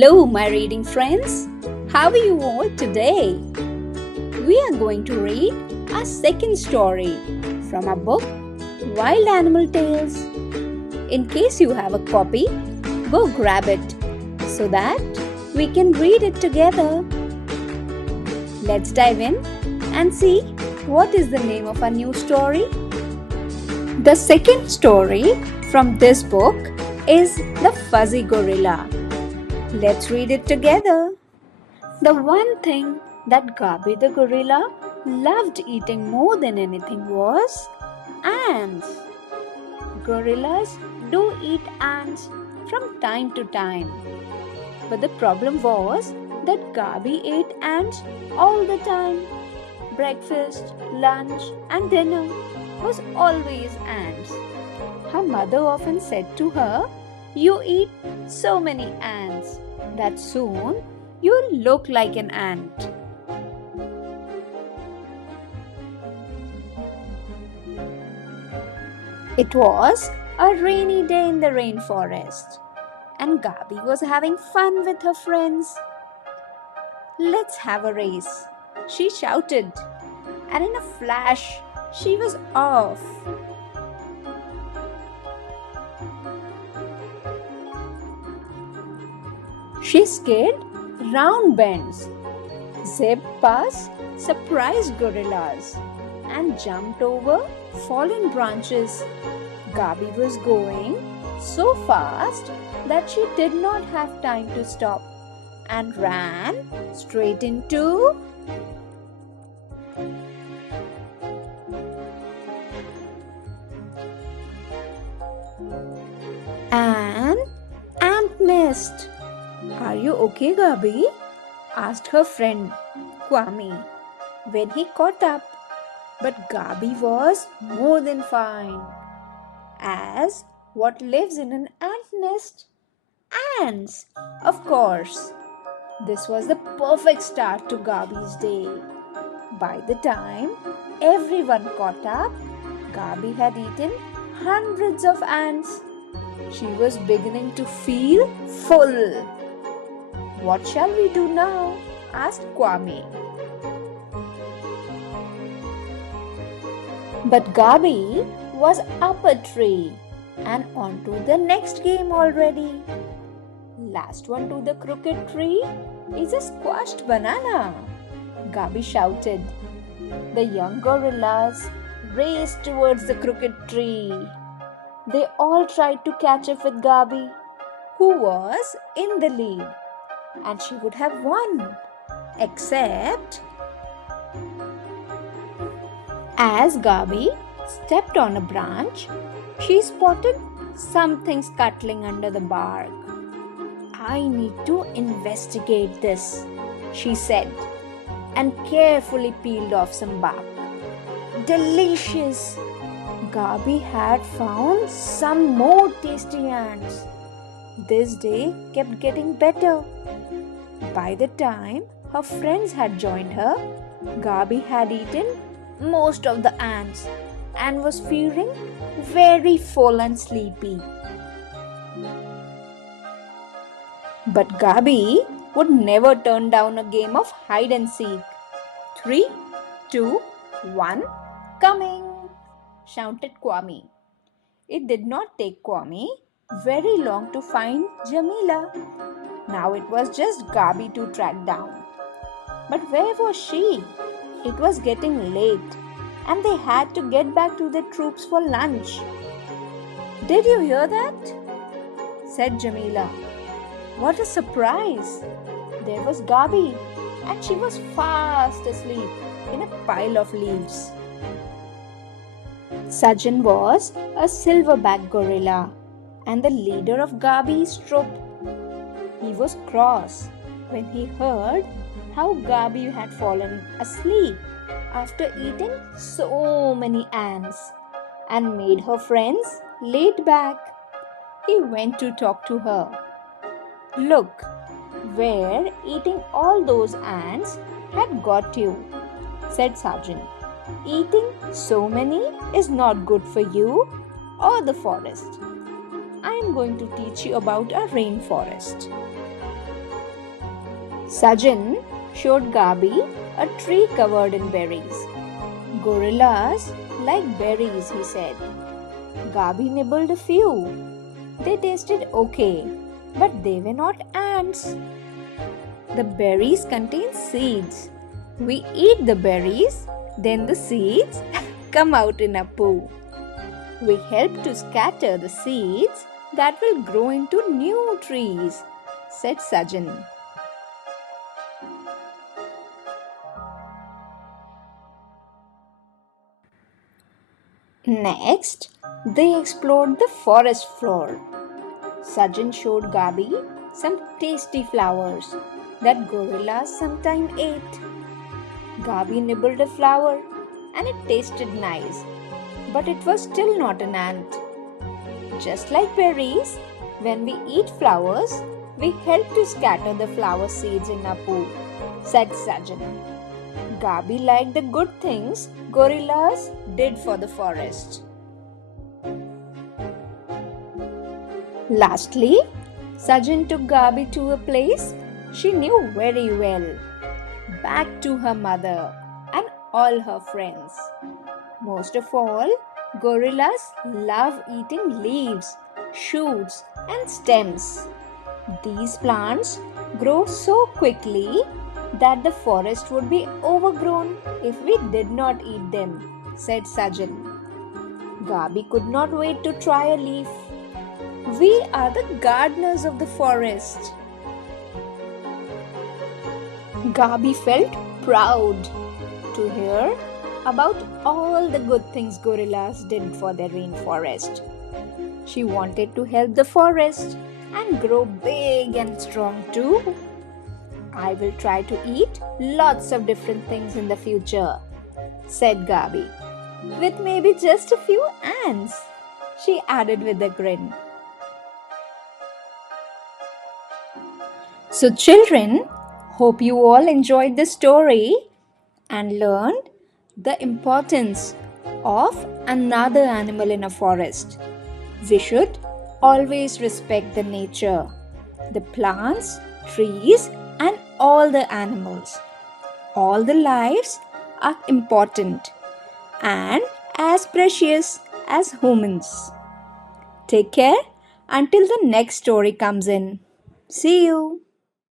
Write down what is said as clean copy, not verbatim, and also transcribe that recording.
Hello, my reading friends. How are you all today? We are going to read our second story from our book Wild Animal Tales. In case you have a copy, go grab it so that we can read it together. Let's dive in and see what is the name of our new story. The second story from this book is The Fuzzy Gorilla. Let's read it together. The one thing that Gabi the gorilla loved eating more than anything was ants. Gorillas do eat ants from time to time. But the problem was that Gabi ate ants all the time. Breakfast, lunch, and dinner was always ants. Her mother often said to her, "You eat so many ants that soon you'll look like an ant." It was a rainy day in the rainforest, and Gabi was having fun with her friends. "Let's have a race," she shouted, and in a flash, she was off. She skidded round bends, zipped past surprised gorillas, and jumped over fallen branches. Gabi was going so fast that she did not have time to stop and ran straight into an ant nest. "Are you okay, Gabi?" asked her friend Kwame when he caught up. But Gabi was more than fine. As what lives in an ant nest? Ants, of course. This was the perfect start to Gabi's day. By the time everyone caught up, Gabi had eaten hundreds of ants. She was beginning to feel full. "What shall we do now?" asked Kwame. But Gabi was up a tree and on to the next game already. "Last one to the crooked tree is a squashed banana," Gabi shouted. The young gorillas raced towards the crooked tree. They all tried to catch up with Gabi, who was in the lead, and she would have won, except as Gabi stepped on a branch, she spotted something scuttling under the bark. "I need to investigate this," she said, and carefully peeled off some bark. Delicious! Gabi had found some more tasty ants. This day kept getting better. By the time her friends had joined her, Gabi had eaten most of the ants and was feeling very full and sleepy. But Gabi would never turn down a game of hide and seek. 3, 2, 1, coming! Shouted Kwame. It did not take Kwame very long to find Jamila. Now it was just Gabi to track down. But where was she? It was getting late, and they had to get back to their troops for lunch. "Did you hear that?" said Jamila. What a surprise! There was Gabi, and she was fast asleep in a pile of leaves. Sajan was a silverback gorilla and the leader of Gabi's troop. He was cross when he heard how Gabi had fallen asleep after eating so many ants and made her friends laid back. He went to talk to her. "Look, where eating all those ants had got you," said Sajan. "Eating so many is not good for you or the forest. I am going to teach you about a rainforest." Sajan showed Gabi a tree covered in berries. Gorillas like berries, he said. Gabi nibbled a few. They tasted okay, but they were not ants. The berries contain seeds. We eat the berries, then the seeds come out in a poo. We help to scatter the seeds that will grow into new trees, said Sajan. Next, they explored the forest floor. Sajan showed Gabi some tasty flowers that gorillas sometimes ate. Gabi nibbled a flower and it tasted nice, but it was still not an ant. Just like berries, when we eat flowers, we help to scatter the flower seeds in our poo, said Sajan. Gabi liked the good things gorillas did for the forest. Lastly, Sajan took Gabi to a place she knew very well, back to her mother and all her friends. Most of all, gorillas love eating leaves, shoots, and stems. These plants grow so quickly that the forest would be overgrown if we did not eat them, said Sajan. Gabi could not wait to try a leaf. We are the gardeners of the forest. Gabi felt proud to hear about all the good things gorillas did for their rainforest. She wanted to help the forest and grow big and strong too. I will try to eat lots of different things in the future, said Gabi, with maybe just a few ants, she added with a grin. So children, hope you all enjoyed the story and learned the importance of another animal in a forest. We should always respect the nature, the plants, trees, and all the animals. All the lives are important and as precious as humans. Take care until the next story comes in. See you.